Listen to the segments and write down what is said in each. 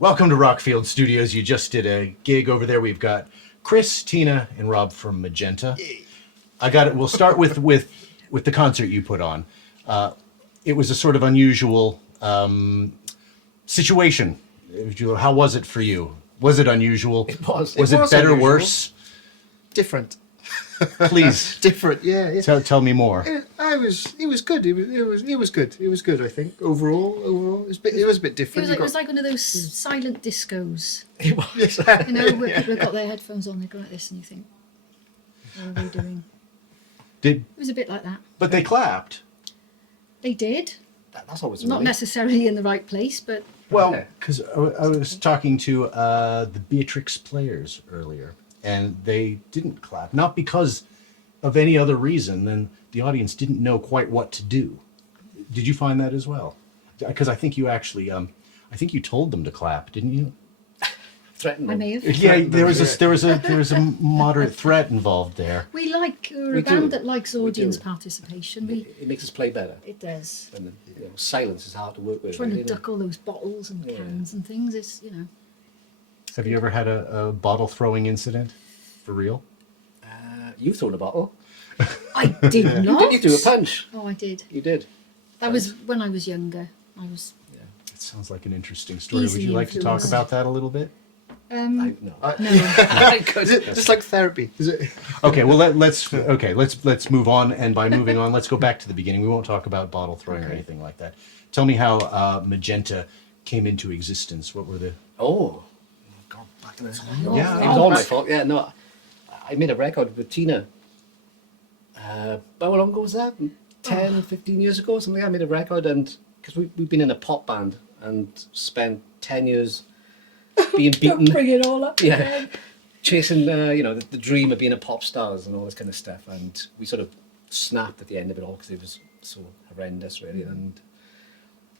Welcome to Rockfield Studios. You just did a gig over there. We've got Chris, Tina, and Rob from Magenta. I got it. We'll start with the concert you put on. It was a sort of unusual situation. How was it for you? Was it unusual? It was. Was it better, unusual. worse? Different. Please. Different. Yeah. Tell me more. It was good. It was good. It was good. I think overall, it was a bit different. It was like one of those silent discos. It was. You know, where people have got their headphones on, they go like this, and you think, "What are they doing?" It was a bit like that. But they clapped. They did. That's always Not necessarily in the right place, but Well, because I was talking to the Beatrix Players earlier, and they didn't clap. Not because of any other reason than the audience didn't know quite what to do. Did you find that as well? Because I think you actually, I think you told them to clap, didn't you? threatened. I may have. Yeah, there was a moderate threat involved there. We're a band that likes audience participation. It makes us play better. It does. And silence is hard to work with. Trying to really, duck all those bottles and cans and things. It's Have you ever had a bottle throwing incident for real? You thrown a bottle. I did not. You threw a punch. Oh, I did. You did. That was when I was younger. It sounds like an interesting story. Would Easily you like to talk influenced. about that a little bit? No. No. Is it just like therapy? Is it? Okay, well let's move on, and by moving on, let's go back to the beginning. We won't talk about bottle throwing or anything like that. Tell me how Magenta came into existence. What were the? Oh, God, back in the Yeah, it was all my fault. Yeah, no, I made a record with Tina. How long ago was that? 10, 15 years ago, something. I made a record, and because we've been in a pop band and spent 10 years being beaten. Don't bring it all up. Yeah, chasing the dream of being a pop stars and all this kind of stuff, and we sort of snapped at the end of it all because it was so horrendous, really. And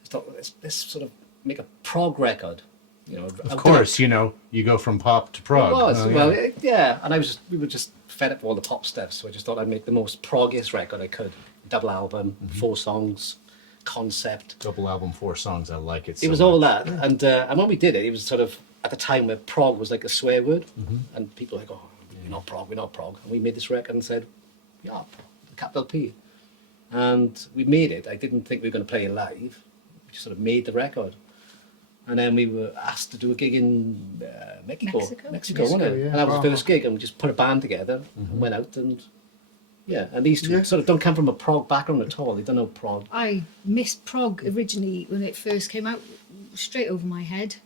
I thought let's sort of make a prog record. Of course, you go from pop to prog. It was Oh, yeah. and we were just fed up with all the pop stuff, so I just thought I'd make the most proggiest record I could. Double album, 4 songs, concept. Double album, 4 songs. I like it. It was all that, and when we did it, it was sort of at the time where prog was like a swear word, and people were like, "Oh, we're not prog," and we made this record and said, "Yeah, capital P," and we made it. I didn't think we were going to play it live. We just sort of made the record, and then we were asked to do a gig in Mexico, wasn't it? Yeah. And that was the first gig, and we just put a band together and went out and. Yeah, and these two sort of don't come from a prog background at all. They don't know prog. I missed prog originally when it first came out, straight over my head.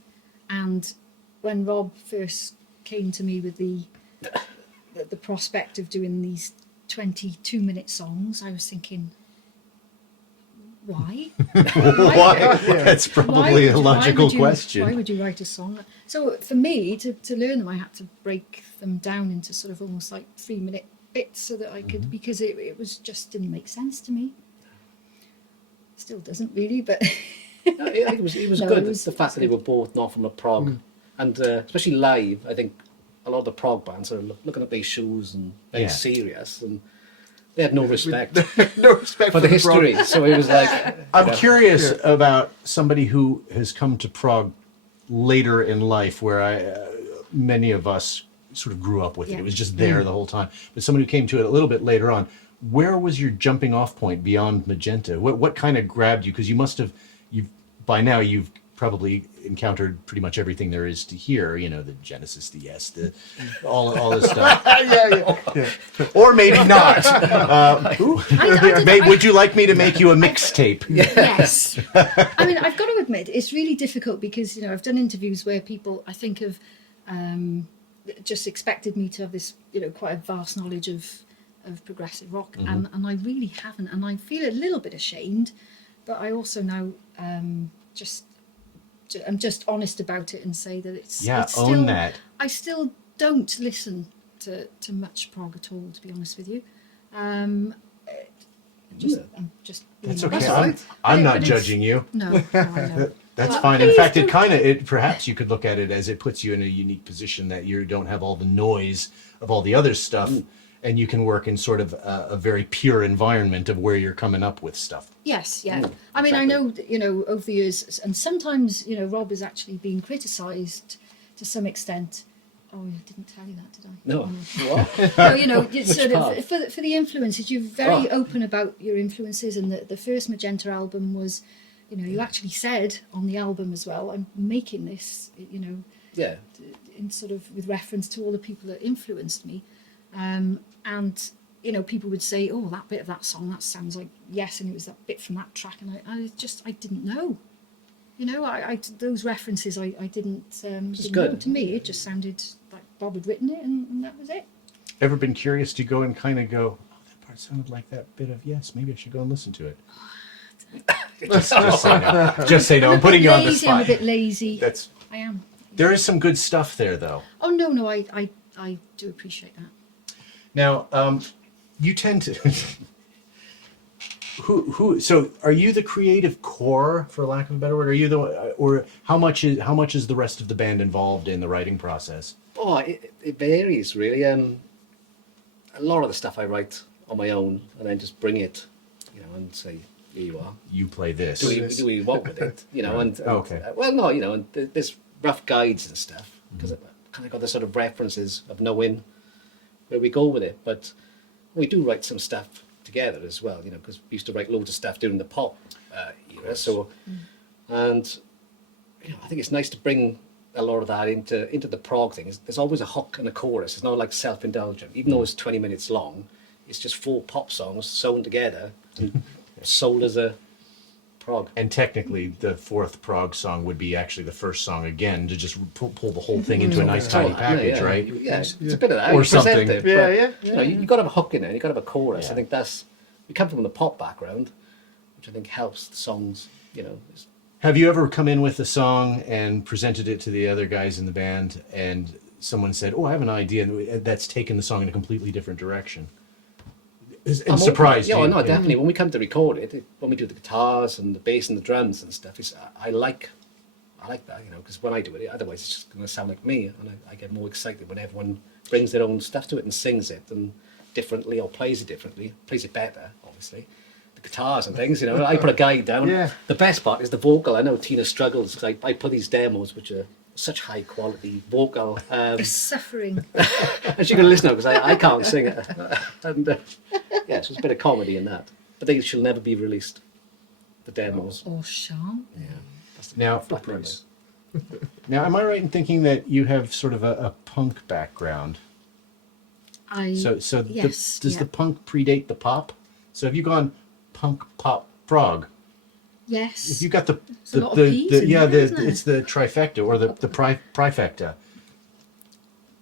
And when Rob first came to me with the prospect of doing these 22-minute songs, I was thinking, why? Why? That's probably a logical question. Why would you write a song? So for me, to learn them, I had to break them down into sort of almost like 3-minute bits so that I could, because it was just didn't make sense to me. Still doesn't really, but No, it was No, good. it was- The fact that they were both not from a prog, and especially live, I think a lot of the prog bands are looking at these shoes and very serious, and they had no respect No respect for the prog. history. So it was like, I'm curious about somebody who has come to prog later in life, where many of us sort of grew up with it. It was just there the whole time. But somebody who came to it a little bit later on, where was your jumping off point beyond Magenta? What kind of grabbed you? Because by now you've probably encountered pretty much everything there is to hear. The Genesis, the Yes, all this stuff. Yeah. Or maybe not. Would you like me to make you a mixtape? yes. I mean, I've got to admit, it's really difficult because, I've done interviews where people, I think, have just expected me to have this, quite a vast knowledge of progressive rock, and I really haven't. And I feel a little bit ashamed, but I also now I'm just honest about it and say that it's Own still, that. I still don't listen to much prog at all, to be honest with you. I'm just That's being okay. honest. I'm not But it's- judging you. No, I know. That's Well, fine. In please fact, don't- perhaps you could look at it as it puts you in a unique position that you don't have all the noise of all the other stuff And you can work in sort of a very pure environment of where you're coming up with stuff. Yes, yeah. Mm, I mean, I exactly. know that, over the years, and sometimes, Rob has actually been criticised to some extent. Oh, I didn't tell you that, did I? No. Oh, What? no, it's Which sort part? of for the influences. You're very Oh. open about your influences, and the first Magenta album was, you actually said on the album as well, I'm making this, Yeah. in sort of with reference to all the people that influenced me, and people would say, oh, that bit of that song, that sounds like Yes, and it was that bit from that track, and I didn't know. Those references I didn't know. good. To me it just sounded like Bob had written it, and that was it. Ever been curious to go and kind of go, oh, that part sounded like that bit of Yes, maybe I should go and listen to it? just say no. Just say no. I'm putting you on the Lazy, I'm a spot. bit lazy. That's I am. there is some good stuff there, though. Oh no, I do appreciate that. Now, you tend to. Who? So, are you the creative core, for lack of a better word? Are you or how much is the rest of the band involved in the writing process? Oh, it varies really. A lot of the stuff I write on my own, and then just bring it, and say, here you are. You play this. Do we want with it? And Okay. well, no, and there's rough guides and stuff because I've kind of got the sort of references of knowing where we go with it. But we do write some stuff together as well, because we used to write loads of stuff during the pop era. So, and I think it's nice to bring a lot of that into the prog thing. There's always a hook and a chorus. It's not like self-indulgent, even though it's 20 minutes long. It's just 4 pop songs sewn together and sold as a prog. And technically, the 4th prog song would be actually the first song again to just pull the whole thing into a nice tiny package, yeah. right? Yeah, it's a bit of that. Or You present something. it, but, you've got to have a hook in there. You've got to have a chorus. Yeah. I think we come from the pop background, which I think helps the songs. Have you ever come in with a song and presented it to the other guys in the band, and someone said, "Oh, I have an idea," and that's taken the song in a completely different direction? And surprised you? Yeah, no, definitely. When we come to record it, when we do the guitars and the bass and the drums and stuff, I like that, because when I do it, otherwise it's just going to sound like me, and I get more excited when everyone brings their own stuff to it and sings it and differently or plays it better, obviously. The guitars and things, I put a guide down. Yeah. The best part is the vocal. I know Tina struggles because I put these demos, which are such high quality vocal. It's suffering. And she can listen because I can't sing it. And so there's a bit of comedy in that. But they shall never be released, the demos. Or shan't. Yeah. Now, Footprints. now, am I right in thinking that you have sort of a punk background? So yes, does yeah. the punk predate the pop? So have you gone punk, pop, prog? Yes. If you got the a lot of Ps in there, isn't it? it's the trifecta or the trifecta,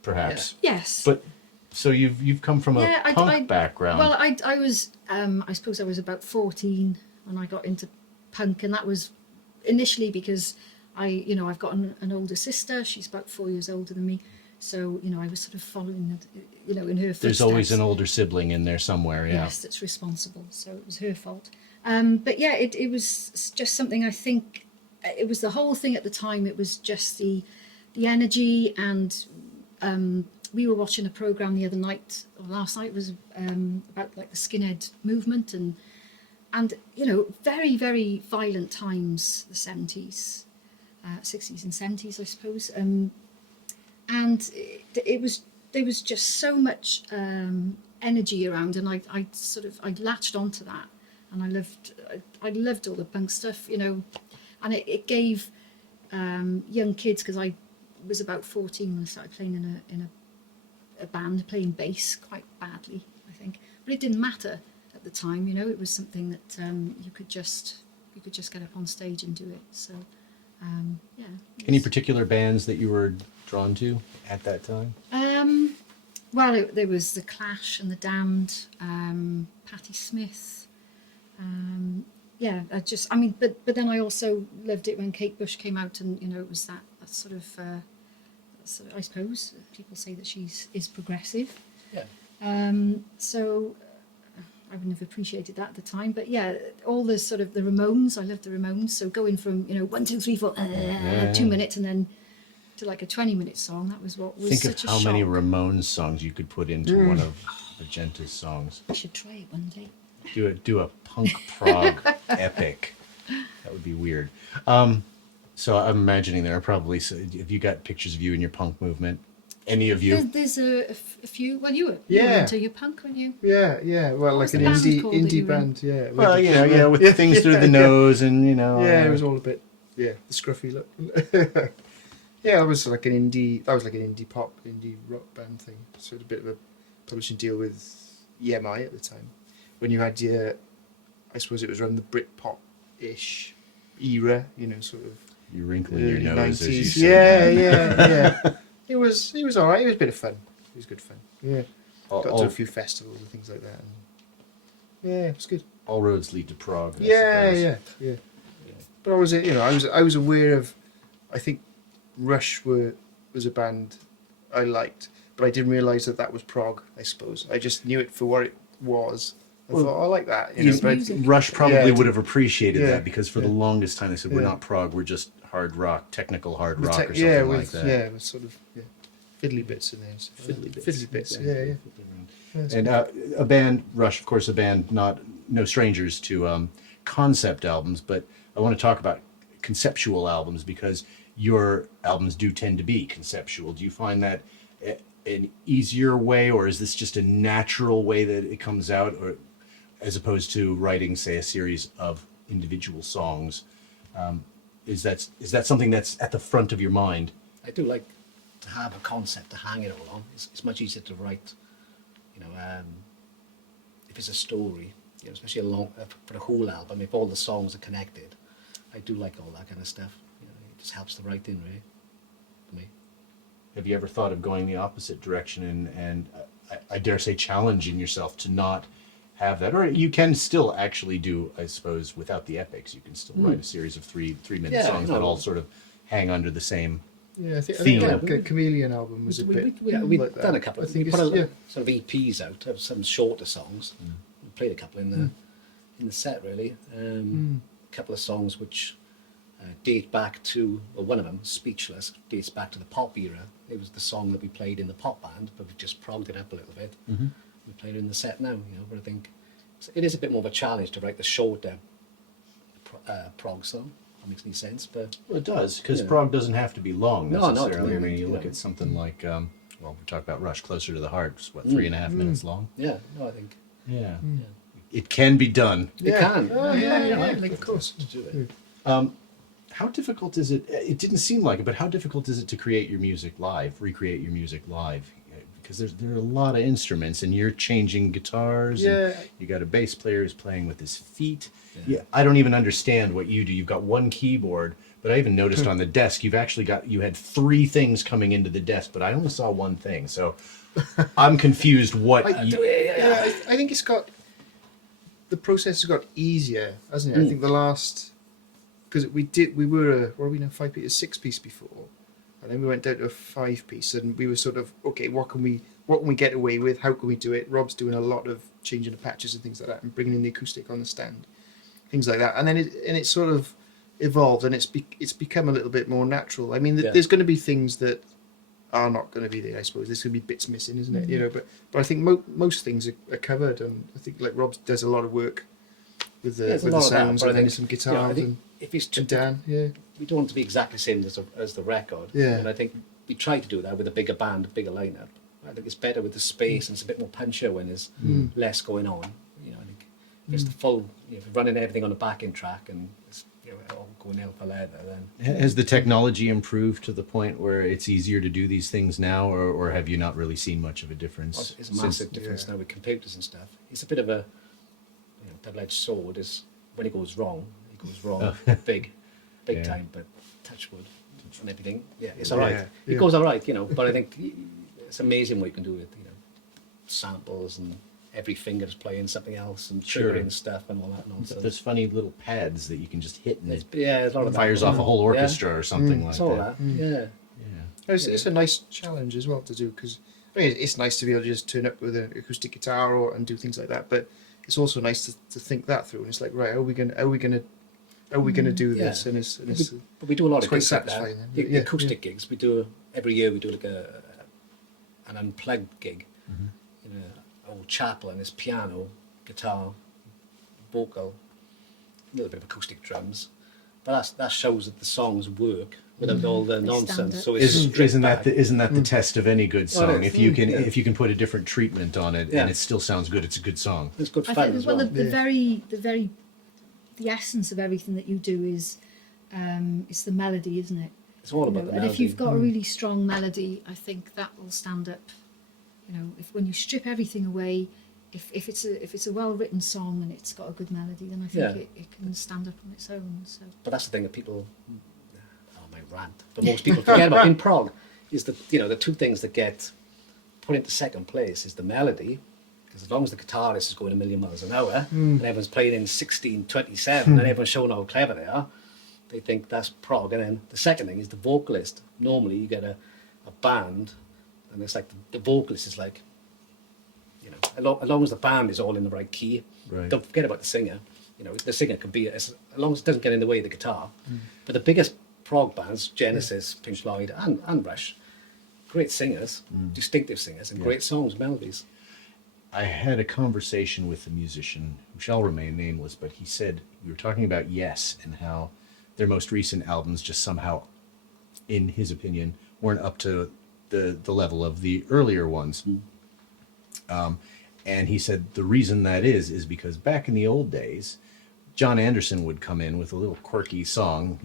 perhaps. Yes. But so you've come from a punk background. Well, I was I suppose I was about 14 when I got into punk, and that was initially because I've got an older sister. She's about 4 years older than me, so I was sort of following in her footsteps. There's always an older sibling in there somewhere. Yeah. Yes, that's responsible. So it was her fault. But yeah, it was just something. I think it was the whole thing at the time. It was just the energy, and we were watching a program the other night, or last night, was about like the skinhead movement, and very, very violent times, the 70s, 60s and 70s, I suppose. And there was just so much energy around, and I latched onto that, and I loved all the punk stuff, and it gave young kids, because I was about 14 when I started playing in a band, playing bass quite badly, I think, but it didn't matter at the time. It was something that you could just get up on stage and do it. So yeah. Any particular bands that you were drawn to at that time? Well, there was the Clash and the Damned, Patti Smith. But then I also loved it when Kate Bush came out, and it was that sort of. I suppose people say that is progressive. Yeah. So I wouldn't have appreciated that at the time, but yeah, all the sort of the Ramones. I loved the Ramones. So going from 1, 2, 3, 4, 2 minutes, and then to like a 20-minute song. That was what was Think such of a how shock. many Ramones songs you could put into one of Magenta's songs. I should try it one day. Do a punk prog epic. That would be weird. So I'm imagining there are probably. So have you got pictures of you in your punk movement? Any of you? There's a few. Well, you were Yeah. into your punk, weren't you? Yeah. Well, What was like an the band indie called that you indie were in? band. Yeah. Well, with things through the nose and Yeah, it was all a bit. Yeah, the scruffy look. Yeah, it was like an indie. That was like an indie pop, indie rock band thing. So it was a bit of a publishing deal with EMI at the time. When you had your, I suppose it was around the Britpop-ish era. Sort of. You wrinkling your early nose as you 90s. said that. Yeah. It was all right. It was a bit of fun. It was good fun. Yeah. Got to All, a few festivals and things like that. And yeah, it was good. all roads lead to Prague. I Yeah. suppose. But I was aware of. I think Rush was a band I liked, but I didn't realise that was prog. I suppose I just knew it for what it was. I Well, thought I like that. It's But music. Rush probably Yeah. would have appreciated Yeah. that because for the Yeah. longest time they said we're Yeah. not prog, we're just hard rock, technical hard rock or something yeah, like with that. with sort of fiddly bits in there. Fiddly bits. Fiddly bits. Exactly. Yeah. That's And a band, Rush, of course, a band no strangers to concept albums, but I want to talk about conceptual albums because your albums do tend to be conceptual. Do you find that an easier way, or is this just a natural way that it comes out, or as opposed to writing, say, a series of individual songs? Is that something that's at the front of your mind? I do like to have a concept to hang it all on. It's much easier to write, if it's a story, especially for the whole album, if all the songs are connected. I do like all that kind of stuff. It just helps the writing, really, for me. Have you ever thought of going the opposite direction and I dare say challenging yourself to not have that? Or you can still actually do, I suppose, without the epics, you can still write a series of three-minute Yeah, songs no. that all sort of hang under the same. Yeah, I think Theme. like a Chameleon album was a bit. We've like that. done a couple. I think We put it's- sort of EPs out of some shorter songs. We played a couple in the set, really. A couple of songs which date back to, well, one of them, Speechless, dates back to the pop era. It was the song that we played in the pop band, but we've just progged it up a little bit. We played it in the set now, but I think it is a bit more of a challenge to write the shorter prog song. That makes any sense, but Well, it does, because Yeah. prog doesn't have to be long No, no, necessarily. I no, mean, you no. look at something like, well, we talk about Rush, Closer to the Heart, it's what, 3.5 minutes long? yeah, no, I think Yeah. It can be done. it can. Oh, yeah, like, of course. to do it. How difficult is it? It didn't seem like it, but how difficult is it to create your music live, recreate your music live? Because there are a lot of instruments, and you're changing guitars. Yeah. And you got a bass player who's playing with his feet. Yeah, I don't even understand what you do. You've got one keyboard, but I even noticed on the desk you had 3 things coming into the desk, but I only saw one thing. So I'm confused. I think it's got the process has got easier, hasn't it? I think the last because we were what are we now 5-piece, 6-piece before, and then we went down to a 5-piece, and we were sort of okay, what can we get away with? How can we do it? Rob's doing a lot of changing the patches and things like that, and bringing in the acoustic on the stand, things like that, and then it sort of evolved, and it's become a little bit more natural. I mean, there's going to be things that are not going to be there. I suppose there's going to be bits missing, isn't it? But I think most things are covered, and I think like Rob does a lot of work with the sounds and then some guitar I think and if it's Dan. Yeah, we don't want it to be exactly the same as the record. Yeah. And I think we try to do that with a bigger band, a bigger lineup. I think it's better with the space and it's a bit more punchier when there's less going on. I think if it's the full, if you're running everything on a backing track and it's all going hell for leather, then Has the technology improved to the point where it's easier to do these things now, or have you not really seen much of a difference? it's a massive difference now with computers and stuff. It's a bit of a double-edged sword. Is when it goes wrong big Yeah. time. But touch wood and everything. Yeah, it's all right. Yeah. It goes all right, But I think it's amazing what you can do with samples and every finger's playing something else and Sure. triggering stuff and all that nonsense. There's funny little pads that you can just hit and it There's a lot of that. fires off a whole orchestra or something like It's all that. that. Yeah. Yeah. it's a nice challenge as well to do because it's nice to be able to just turn up with an acoustic guitar and do things like that, but it's also nice to think that through. And it's like, right, how are we gonna are we going to do Yeah. this? And it's But we do a lot It's of quite gigs like that. satisfying then, The, yeah, acoustic gigs we do every year. We do like an unplugged gig in an old chapel, and there's piano, guitar, vocal, a little bit of acoustic drums. But that shows that the songs work without all the They nonsense. stand So it. it's stripped Isn't back. that the test of any good Well, it song? is. If you can put a different treatment on it Yeah. and it still sounds good, it's a good song. It's good I fun think as well, well. the essence of everything that you do is it's the melody, isn't it? It's all You about know, the and melody. if you've got a really strong melody, I think that will stand up. You know, if when you strip everything away, if it's a well written song and it's got a good melody, then I think Yeah. it can stand up on its own. So But that's the thing that people, my rant, but most people forget about in prog is that, the two things that get put into second place is the melody, because as long as the guitarist is going a million miles an hour and everyone's playing in 1627 and everyone's showing how clever they are, they think that's prog. And then the second thing is the vocalist. Normally you get a band and it's like the vocalist is like, as long as the band is all in the right key, Right. don't forget about the singer. The singer can be, as long as it doesn't get in the way of the guitar. But the biggest prog bands, Genesis, Pink Floyd, and Rush, great singers, distinctive singers, and great songs, melodies. I had a conversation with a musician who shall remain nameless, but he said we were talking about Yes and how their most recent albums just somehow, in his opinion, weren't up to the level of the earlier ones. And he said the reason that is because back in the old days, John Anderson would come in with a little quirky song,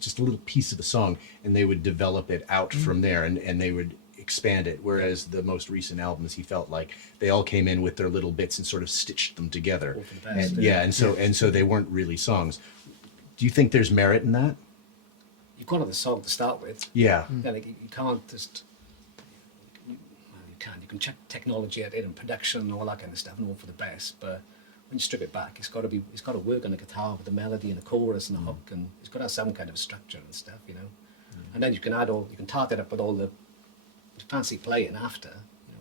just a little piece of a song, and they would develop it out from there, and they would expand it. Whereas the most recent albums, he felt like they all came in with their little bits and sort of stitched them together. Hope for the best, And, yeah. and so they weren't really songs. Do you think there's merit in that? You've got to have the song to start with. Yeah. Then you can't just. You can check technology at it and production and all that kind of stuff and hope for the best. But when you strip it back, it's got to work on the guitar with a melody and a chorus and a hook, and it's got to have some kind of structure and stuff, And then you can tart it up with all the fancy playing after,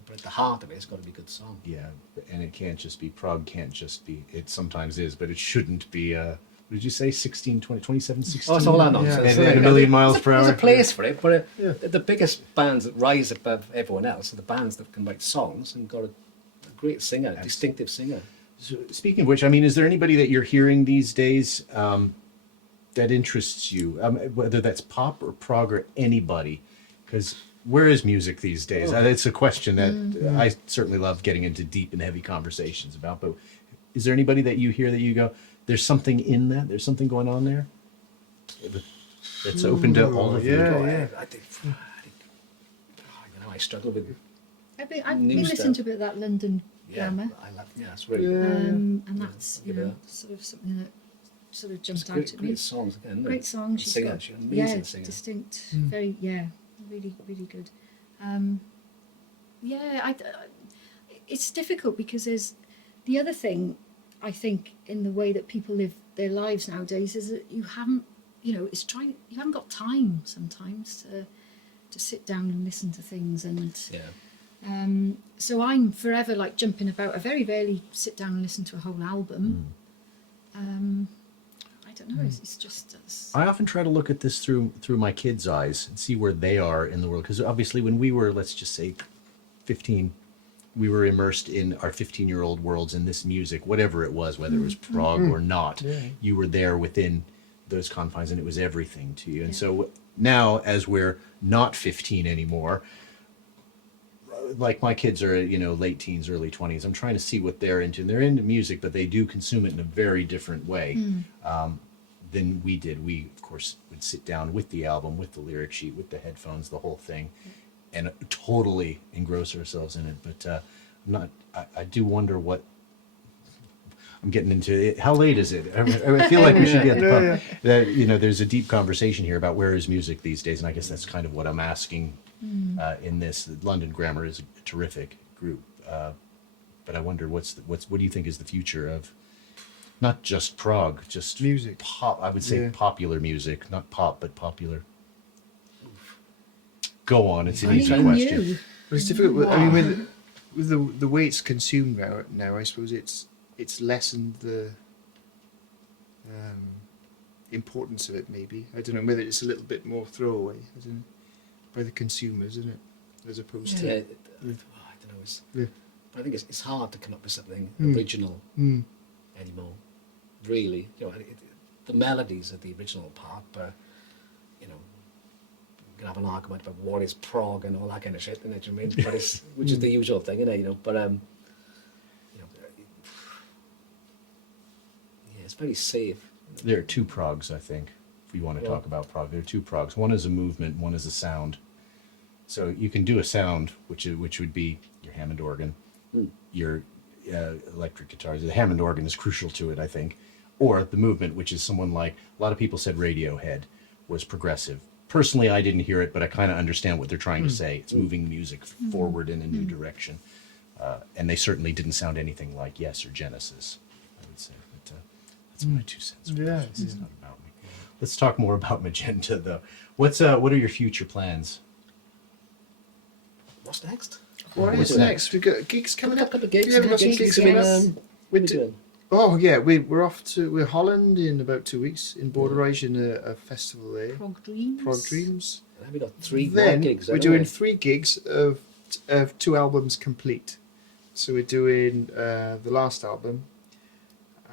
But at the heart of it, it's got to be a good song. Yeah, and it can't just be prog. Can't just be. It sometimes is, but it shouldn't be. What did you say? 16, 20, 27, 16? Oh, it's all that nonsense. And a million miles per hour. There's a place for it, but the biggest bands that rise above everyone else are the bands that can write songs and got a great singer, a distinctive singer. So, speaking of which, is there anybody that you're hearing these days that interests you? Whether that's pop or prog or anybody, because where is music these days? It's a question that I certainly love getting into deep and heavy conversations about. But is there anybody that you hear that you go, there's something in that? There's something going on there that's open to all of you. Yeah. I think I struggle with I've been New listening to stuff. a bit of that London glamour, it's really and that's Yeah. sort of something that sort of it's jumped out great, at me. great songs again. isn't it? Great songs. She's Singer, got she's an amazing yeah, singer. distinct, very really really good. It's difficult because there's the other thing I think in the way that people live their lives nowadays is that you haven't you haven't got time sometimes to sit down and listen to things, and Yeah. so I'm forever like jumping about. I very rarely sit down and listen to a whole album. I don't know. It's just. I often try to look at this through my kids' eyes and see where they are in the world. Because obviously, when we were, let's just say, 15, we were immersed in our 15-year-old worlds in this music, whatever it was, whether it was prog or not. Yeah. You were there within those confines, and it was everything to you. And so now, as we're not 15 anymore, like my kids are, late teens, early 20s. I'm trying to see what they're into. And they're into music, but they do consume it in a very different way than we did. We, of course, would sit down with the album, with the lyric sheet, with the headphones, the whole thing, and totally engross ourselves in it. But I do wonder what I'm getting into. It. How late is it? I feel like we should be at the pub. That, there's a deep conversation here about where is music these days, and I guess that's kind of what I'm asking. In this, the London Grammar is a terrific group, but I wonder what do you think is the future of not just prog, just Music. pop? I would say Yeah. popular music, not pop, but popular. Go on, it's an And easy even question. you. But it's difficult. I mean, with the way it's consumed now, I suppose it's lessened importance of it. Maybe I don't know whether it's a little bit more throwaway. I don't know, by the consumers, isn't it, as opposed Yeah, to I don't know. Yeah. But I think it's hard to come up with something Mm. original Mm. anymore. Really, the melodies are the original part, but you can have an argument about what is prog and all that kind of shit, innit? Do you know what I mean? But it's which is the usual thing, innit? But yeah, it's very safe. There are two progs, I think, if you want to talk about prog. There are two progs. One is a movement, one is a sound. So you can do a sound, which would be your Hammond organ, your electric guitars. The Hammond organ is crucial to it, I think. Or the movement, which is someone like, a lot of people said Radiohead was progressive. Personally, I didn't hear it, but I kind of understand what they're trying to say. It's moving music forward in a new direction. And they certainly didn't sound anything like Yes or Genesis, I would say. But that's my 2 cents. Yeah. It's not about me. Let's talk more about Magenta, though. What are your future plans? What's next? What What's is next? next? We've got gigs coming up. A couple of gigs. Yeah, we've got some gigs coming up. What are we doing? Oh yeah, we're off to Holland in about 2 weeks in Bordeaux in a festival there. Prog Dreams. Prog Dreams. And then we got 3 more Then gigs. we're haven't doing we? 3 gigs of 2 albums complete. So we're doing the last album.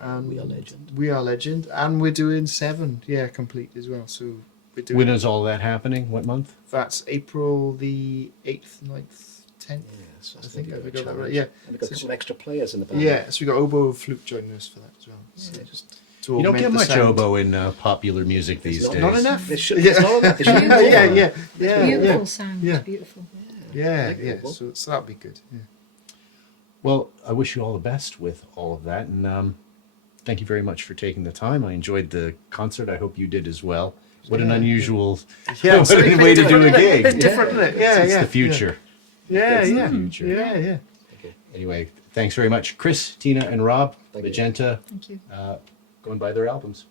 And We Are Legend. We Are Legend, and we're doing 7, complete as well. So we're doing. When is all that happening? What month? That's April the 8th, 9th, 10th. Yeah, so I that's think gonna I be a got that right. challenge. Yeah, And we've got some extra players in the band. yeah. So we got oboe and flute joining us for that as well. So Yeah, just to You don't augment get the much sound. oboe in popular music these days. Not enough. It's not enough. There should be Yeah, more. yeah. Beautiful sound. Yeah. Beautiful. Yeah, Like yeah. oboe. So that'd be good. Yeah. Well, I wish you all the best with all of that, and thank you very much for taking the time. I enjoyed the concert. I hope you did as well. What an unusual Yeah, what a way to do a It's gig. different, isn't it? Yeah, It's yeah. the future. Yeah, It's the yeah. future. Yeah, yeah. Okay. Anyway, thanks very much, Chris, Tina, and Rob. Thank you. Magenta, Thank you. going by their albums.